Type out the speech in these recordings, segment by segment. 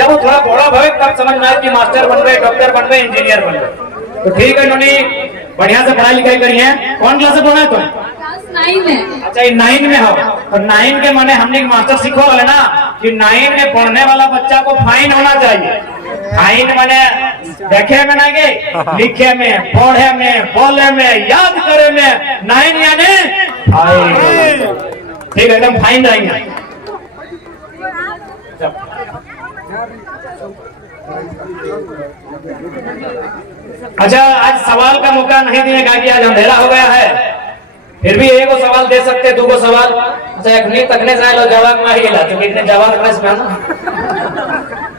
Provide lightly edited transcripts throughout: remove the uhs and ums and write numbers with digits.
जब वो थोड़ा बड़ा भवे तब समझ में आया कि मास्टर बन रहे, डॉक्टर बन रहे, इंजीनियर बन रहे। तो ठीक है, इन्होंने बढ़िया से पढ़ाई लिखाई करी है। कौन क्लास से पढ़ा है तुम? क्लास 9 में। अच्छा, ये 9 में हो। तो 9 के माने हमने मास्टर सीखो वाले ना कि 9 में पढ़ने वाला बच्चा को फाइन होना चाहिए। फाइन माने देखे में नहीं गए, लिखे में, पढ़े में, बोले में, याद करे में 9 यानी फाइन। ठीक है, एकदम फाइन रहेंगे। अच्छा, आज सवाल का मौका नहीं दिएगा कि आज अंधेरा हो गया है, फिर भी एक सवाल दे सकते, 2 सवाल। अच्छा, एक तकने से लो जवाब में ही ला, क्योंकि इतने जवाब करने से ना।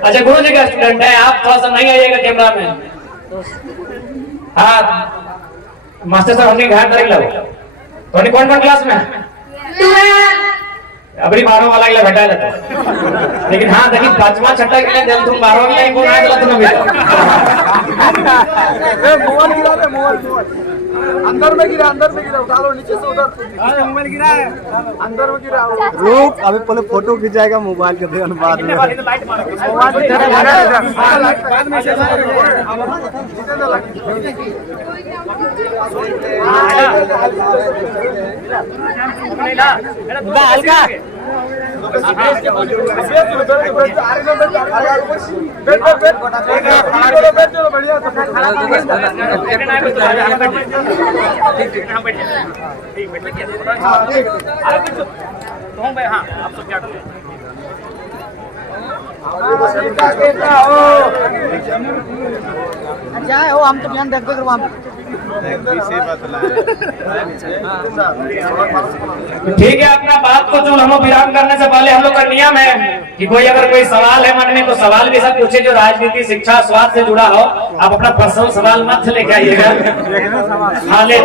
अच्छा, गुरु जी का स्टूडेंट है आप, थोड़ा सा नहीं आइएगा कैमरा में। हाँ मास्टर साहब, हमने घर तक लगो तो कौन कौन क्लास में? अबरी 12 वाला के लिए बैठा लेता, लेकिन हाँ देखिए 5वां 6ठा के लिए दिल तुम 12 के लिए कौन आया चला तुम अभी मोबाइल गिरा रे, मोबाइल अंदर में गिरा, उतारो नीचे से, उधर मोबाइल गिरा है अंदर में गिरा। रुक, अभी पहले फोटो खिंचाएगा मोबाइल के ध्यान बाद में। जाए हो, हम तो ध्यान रखते वहाँ ठीक है। अपना बात को जो हम विराम करने से पहले हम लोग का नियम है कि कोई अगर कोई सवाल है मन में तो सवाल भी सब पूछे जो राजनीति, शिक्षा, स्वास्थ्य से जुड़ा हो। आप अपना पर्सनल सवाल मत लेके आइएगा। हाँ ले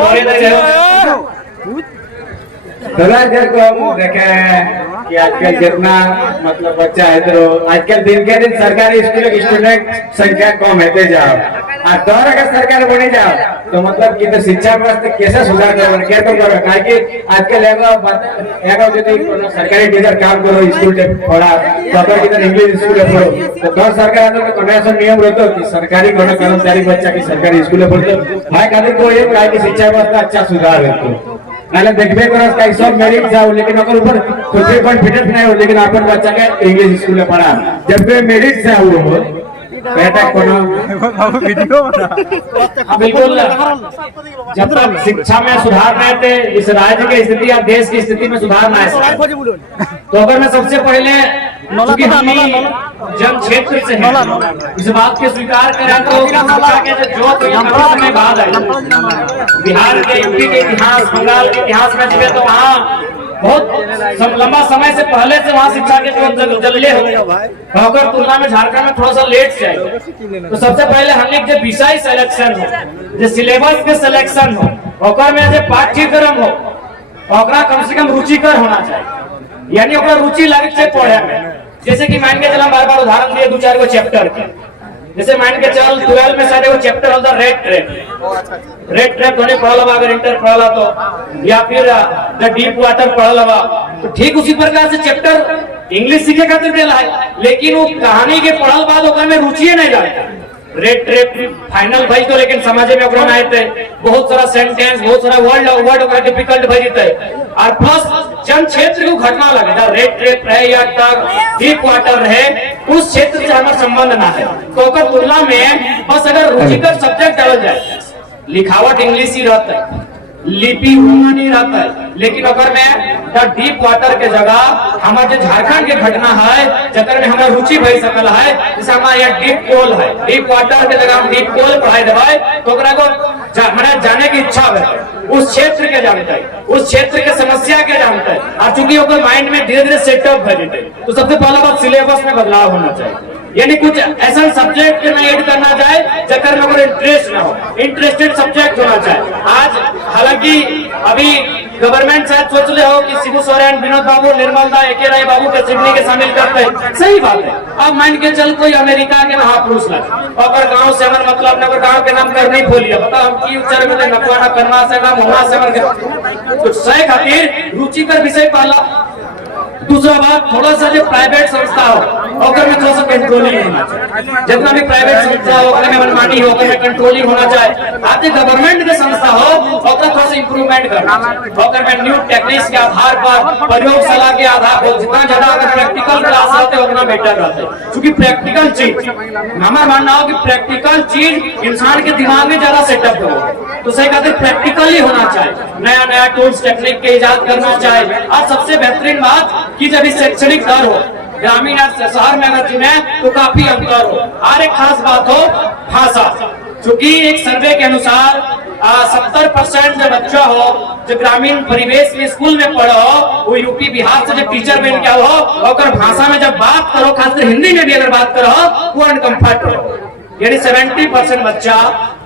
थोड़े देर को हम देखे कि आजकल जितना मतलब बच्चा है तो आजकल दिन के दिन सरकारी स्कूल की स्टूडेंट संख्या कम होते जाओ और दौर अगर सरकार बने जाओ तो मतलब कि तो शिक्षा व्यवस्था कैसे सुधार करो कि आजकल एगो सरकारी टीचर काम करो स्कूल पढ़ा तो अगर किधर इंग्लिश स्कूल पढ़ो तो दौर सरकार तो नियम रहते कि सरकारी कर्मचारी बच्चा की सरकारी स्कूल पढ़ते भाई खातिर को ये कि शिक्षा व्यवस्था अच्छा सुधार है नाले देखबे करस का सब मेरिट जाओ लेकिन ओकर ऊपर खुद पे कॉन्फिडेंस नहीं हो लेकिन अपन बच्चा के इंग्लिश स्कूल में पढ़ा जब पे मेरिट से हो बेटा कोनो बाबू वीडियो बना बिल्कुल जब तक शिक्षा में सुधार नहीं थे इस राज्य की स्थिति या देश की स्थिति में सुधार ना है तो अगर मैं सबसे पहले जन क्षेत्र से है इस बात के स्वीकार करें तो शिक्षा के जो में बात है बिहार के, यूपी के इतिहास, बंगाल के इतिहास में जिसे तो वहाँ बहुत लंबा समय से पहले से वहाँ शिक्षा के जो जल्ले हो अगर तुलना में झारखंड में थोड़ा सा लेट से आए तो सबसे पहले हमने जो विषय सिलेक्शन हो जो सिलेबस के सिलेक्शन हो और में जो पाठ्यक्रम हो और कम से कम रुचिकर होना चाहिए यानी रुचि लगे से पढ़े में। जैसे कि मान के चल बार बार उदाहरण दिए 2-4 गो चैप्टर के जैसे मान के चल 12 में सारे वो चैप्टर होता रेड ट्रैप होने पढ़ा लगा अगर इंटर पढ़ा तो या फिर द डीप वाटर पढ़ा लगा तो ठीक उसी प्रकार से चैप्टर इंग्लिश सीखे खातिर देला है लेकिन वो कहानी के पढ़ल बाद ओकर में रुचि नहीं लगता रेड ट्रैप फाइनल भाई तो लेकिन समझ में ओकरा नहीं आते बहुत सारा सेंटेंस बहुत सारा वर्ड ओकरा डिफिकल्ट भई जते और प्लस जन क्षेत्र को घटना लगे रेड ट्रैप है या डीप वाटर है उस क्षेत्र से हमारा संबंध ना है तो ओकर तुलना में बस अगर रुचिकर सब्जेक्ट डाल जाए लिखावट इंग्लिश ही रहता है लिपि रोमानी रहता है लेकिन अगर में द डीप वाटर के जगह हमारे जो झारखंड के घटना है जकर में हमारा रुचि भई सकल है जैसे हमारे यहाँ डीप पोल है डीप वाटर के जगह हम डीप पोल पढ़ाई देवे तो ओकरा को हमारा जाने की इच्छा है उस क्षेत्र के जानते है उस क्षेत्र के समस्या के जानते है और चूंकि ओकर माइंड में धीरे धीरे सेटअप हो जाते तो सबसे पहला बात सिलेबस में बदलाव होना चाहिए यानी कुछ ऐसा सब्जेक्ट में ऐड करना चाहे जकर में अगर इंटरेस्ट ना हो इंटरेस्टेड सब्जेक्ट होना चाहिए। आज हालांकि अभी गवर्नमेंट शायद सोच ले हो कि शिबू सोरेन, विनोद बाबू, निर्मल दा, एके राय बाबू के सिमनी के शामिल करते हैं सही बात है। अब मान के चल कोई अमेरिका के महापुरुष लगे और गाँव से हमारे मतलब नगर गाँव के नाम कर नहीं बोलिए बता हम की उच्चारण में नकवाना करना से नाम होना से कुछ सही खातिर रुचिकर विषय पहला। दूसरा बात थोड़ा सा जो प्राइवेट संस्था हो और में थोड़ा सा कंट्रोलिंग होना चाहिए। जितना भी प्राइवेट संस्था हो में मनमानी हो में कंट्रोलिंग होना चाहिए। आते गवर्नमेंट के संस्था हो और थोड़ा सा इंप्रूवमेंट करना और में न्यू टेक्निक्स के आधार पर प्रयोगशाला के आधार पर जितना ज्यादा अगर प्रैक्टिकल क्लास रहते उतना बेटर रहते, क्योंकि प्रैक्टिकल चीज हमारा मानना हो कि प्रैक्टिकल चीज इंसान के दिमाग में ज्यादा सेटअप हो, तो सही कहते प्रैक्टिकली होना चाहिए। नया नया टूल्स टेक्निक के इजाद करना चाहिए। और सबसे बेहतरीन बात कि जब इस शैक्षणिक दर हो ग्रामीण और शहर में अगर चुने तो काफी अंतर हो। और एक खास बात हो भाषा, क्योंकि एक सर्वे के अनुसार 70% जो बच्चा हो जो ग्रामीण परिवेश में स्कूल में पढ़ो वो यूपी बिहार से जब टीचर बन क्या हो और भाषा में जब बात करो, खासकर हिंदी में भी अगर बात करो वो अनकंफर्ट हो। यानी 70% बच्चा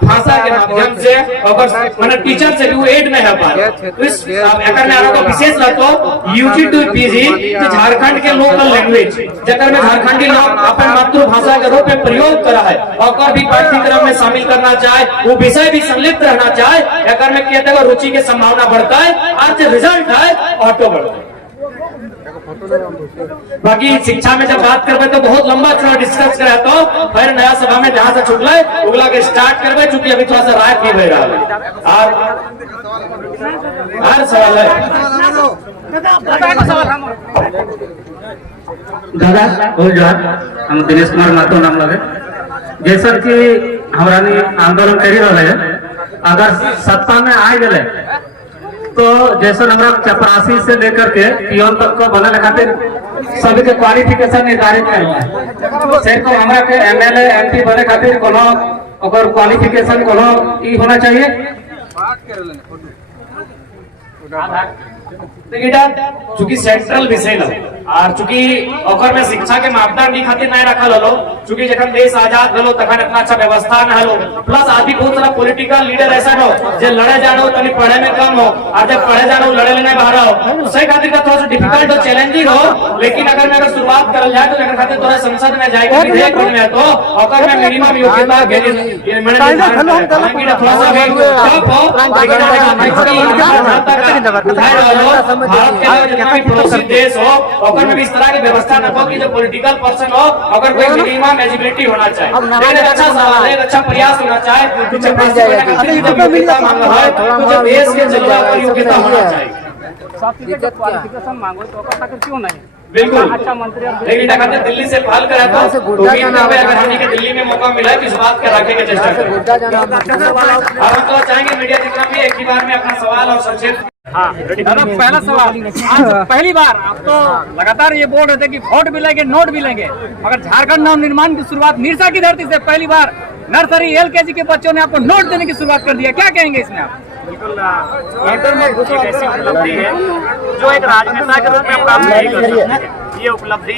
भाषा के माध्यम से मतलब टीचर से भी एड में है पाए। तो इस अगर मैं आपको विशेष रहता यूजी टू पीजी झारखंड के लोकल लैंग्वेज जकर में झारखंडी लोग अपन मातृभाषा के रूप में प्रयोग करा है और भी पाठ्यक्रम में शामिल करना चाहे, वो विषय भी संलिप्त रहना चाहे, अगर में कहते हैं रुचि की संभावना बढ़ता है, आज रिजल्ट है ऑटो बढ़ता है। बाकी शिक्षा में जब बात करबे तो बहुत लंबा चौड़ा डिस्कस करे तो फिर नया सभा में जहां से छुटले उगला के स्टार्ट करबे, चूंकि अभी थोड़ा सा रात नहीं भय रहा है। और सवाल है दादा बोल जो हम दिनेश कुमार मातो नाम लगे। जैसा कि हमारा आंदोलन कर रहे है, अगर सत्ता में आ गए तो जैसे हमारा चपरासी से लेकर के पियोन तक को बनने खातिर सभी के क्वालिफिकेशन निर्धारित करना है। सिर्फ तो हमारा के एमएलए एमपी बने खातिर कोनो अगर क्वालिफिकेशन कोनो ई होना चाहिए। चूंकि सेंट्रल विषय लो और चूंकि ओकर में शिक्षा के मापदंड भी खातिर नहीं रखल हलो, चूंकि जखन देश आजाद हलो तखन इतना अच्छा व्यवस्था न हलो, प्लस आदि बहुत सारा पॉलिटिकल लीडर ऐसा हो जे लड़े जानो तनी पढ़े में कम हो और जब पढ़े जानो लड़े लेने बाहर हो, तो सही खातिर का थोड़ा सा डिफिकल्ट और चैलेंजिंग हो। लेकिन अगर मैं अगर शुरुआत करल जाए तो लेकर खातिर थोड़ा संसद में जाएगा विधेयक में तो ओकर में मिनिमम योग्यता के मैंने थोड़ा सा भारत के जितना भी पड़ोसी देश हो अगर में इस तरह की व्यवस्था न हो कि जो पॉलिटिकल पर्सन हो अगर कोई मिनिमम एलिजिबिलिटी होना चाहिए। लेकिन अच्छा सवाल है, अच्छा प्रयास होना चाहिए कि जो देश के जलवायु पर योग्यता होना चाहिए। मांगो तो क्यों नहीं बिल्कुल अच्छा मंत्री, लेकिन अगर दिल्ली से पहल करा तो अगर हमें के दिल्ली में मौका मिला है इस बात का रखने की चेष्टा करें। अब हम तो चाहेंगे मीडिया जितना भी एक ही बार में अपना सवाल और संक्षेप। हाँ दादा पहला सवाल, आज पहली बार आप तो लगातार ये बोल रहे थे कि वोट मिलेंगे नोट मिलेंगे, मगर झारखंड नव निर्माण की शुरुआत निरसा की धरती से पहली बार नर्सरी एलकेजी के बच्चों ने आपको नोट देने की शुरुआत कर दिया, क्या कहेंगे इसमें आप? बिल्कुल एक ऐसी उपलब्धि है जो एक राजनेता के रूप में प्राप्त नहीं कर सकते। ये उपलब्धि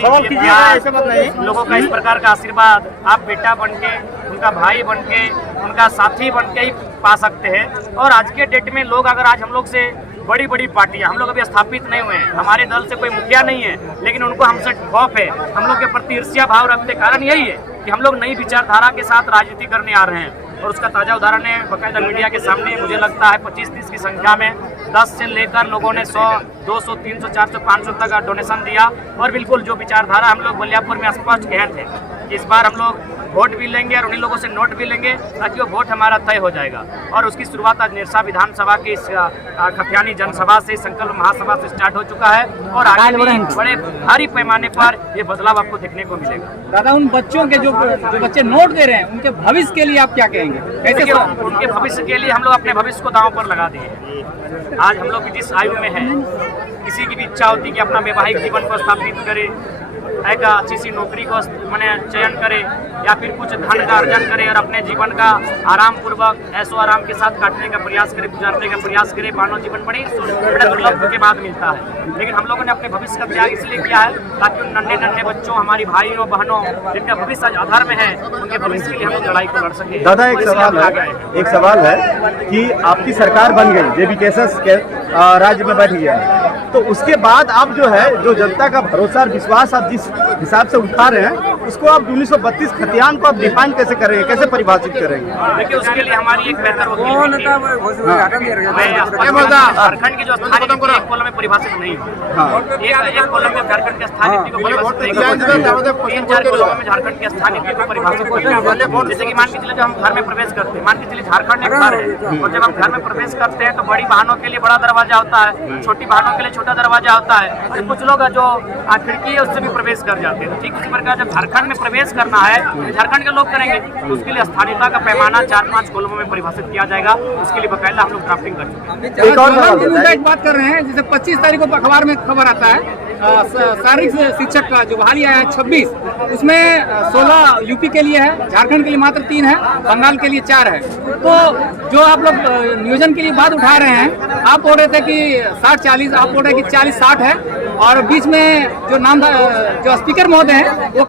लोगों का इस प्रकार का आशीर्वाद आप बेटा बन के, उनका भाई बन के, उनका साथी बन के ही पा सकते हैं। और आज के डेट में लोग अगर आज हम लोग से बड़ी बड़ी पार्टियां, हम लोग अभी स्थापित नहीं हुए हैं, हमारे दल से कोई मुखिया नहीं है, लेकिन उनको हमसे खौफ है, हम लोग के प्रति ईर्ष्या भाव रखते। कारण यही है कि हम लोग नई विचारधारा के साथ राजनीति करने आ रहे हैं और उसका ताज़ा उदाहरण है बाकायदा मीडिया के सामने। मुझे लगता है 25-30 की संख्या में 10 से लेकर लोगों ने 100, 200, 300, 400, 500 तक डोनेशन दिया। और बिल्कुल जो विचारधारा हम लोग बलियापुर में स्पष्ट कहे थे कि इस बार हम लोग वोट भी लेंगे और उन्हीं लोगों से नोट भी लेंगे ताकि वो वोट हमारा तय हो जाएगा। और उसकी शुरुआत आज निरसा विधानसभा की इस खतियानी जनसभा से, संकल्प महासभा से स्टार्ट हो चुका है और आगे भी बड़े भारी पैमाने पर ये बदलाव आपको देखने को मिलेगा। दादा उन बच्चों के जो बच्चे नोट दे रहे हैं उनके भविष्य के लिए आप क्या कहेंगे? कैसे उनके भविष्य के लिए हम लोग अपने भविष्य को दांव पर लगा दिए। आज हम लोग जिस आयु में है, किसी की भी इच्छा होती है कि अपना वैवाहिक जीवन को स्थापित करे, एक अच्छी सी नौकरी को मैंने चयन करे या फिर कुछ धन का अर्जन करे और अपने जीवन का आराम पूर्वक ऐसो आराम के साथ काटने का प्रयास करे, गुजारने का प्रयास करे। मानव जीवन बड़े दुर्लभ के बाद मिलता है, लेकिन हम लोगों ने अपने भविष्य का त्याग इसलिए किया है ताकि उन नन्हे नन्हे बच्चों, हमारी भाइयों बहनों जिनका भविष्य आज आधार में है, उनके भविष्य के लिए हम लड़ाई को लड़ सके। दादा एक सवाल है कि आपकी सरकार बन गई, जेबी केसस के राज्य में बैठ गया है, तो उसके बाद आप जो है जो जनता का भरोसा और विश्वास आप जिस हिसाब से उठा रहे हैं उसको आप 1932 खतियान को आप डिफाइन कैसे करेंगे, कैसे परिभाषित करेंगे? देखिए उसके लिए हमारी एक बेहतर वकील झारखंड की जो स्थानीय नीति एक कॉलम में परिभाषित नहीं है। एक कॉलम में झारखंड के स्थानीय नीति को परिभाषित नहीं किया, 3-4 कॉलम में झारखंड के स्थानीय नीति को परिभाषित किया। जैसे कि मान के चलिए जब हम घर में प्रवेश करते हैं, मान के चलिए झारखंड एक घर है और जब हम घर में प्रवेश करते हैं तो बड़ी वाहनों के लिए बड़ा दरवाजा होता है, छोटी वाहनों के लिए छोटा दरवाजा होता है। तो कुछ लोग जो खिड़की है उससे भी प्रवेश कर जाते हैं। ठीक इसी प्रकार जब झारखंड में प्रवेश करना है झारखंड के लोग करेंगे तो उसके लिए स्थानीयता का पैमाना 4-5 कॉलमों में परिभाषित किया जाएगा। उसके लिए बकायदा हम लोग ड्राफ्टिंग कर चुके हैं। एक बात कर रहे हैं, जैसे 25 तारीख को अखबार में खबर आता है शारीरिक शिक्षक का जो बहाली आया है 26, उसमें 16 यूपी के लिए है, झारखंड के लिए मात्र 3 है, बंगाल के लिए 4 है। तो जो आप लोग नियोजन के लिए बात उठा रहे हैं, आप बोल रहे थे कि 60-40, आप बोल रहे हैं कि 40-60 है और बीच में जो नाम जो स्पीकर महोदय हैं वो